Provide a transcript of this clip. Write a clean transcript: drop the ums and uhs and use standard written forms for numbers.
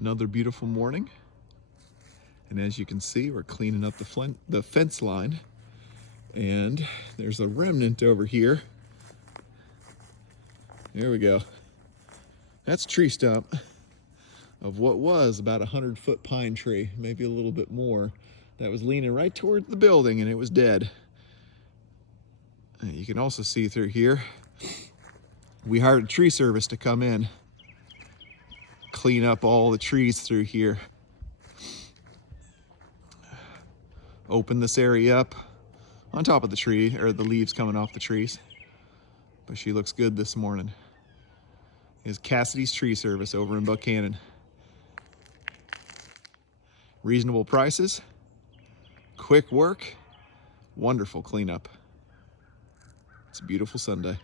Another beautiful morning. And as you can see, we're cleaning up the fence line. And there's a remnant over here. There we go. That's a tree stump of what was about a 100-foot pine tree, maybe a little bit more, that was leaning right toward the building, and it was dead. And you can also see through here, we hired a tree service to come in, clean up all the trees through here. Open this area up on top of the tree, or the leaves coming off the trees. But she looks good this morning. Is Cassidy's Tree Service over in Buckhannon. Reasonable prices, quick work, wonderful cleanup. It's a beautiful Sunday.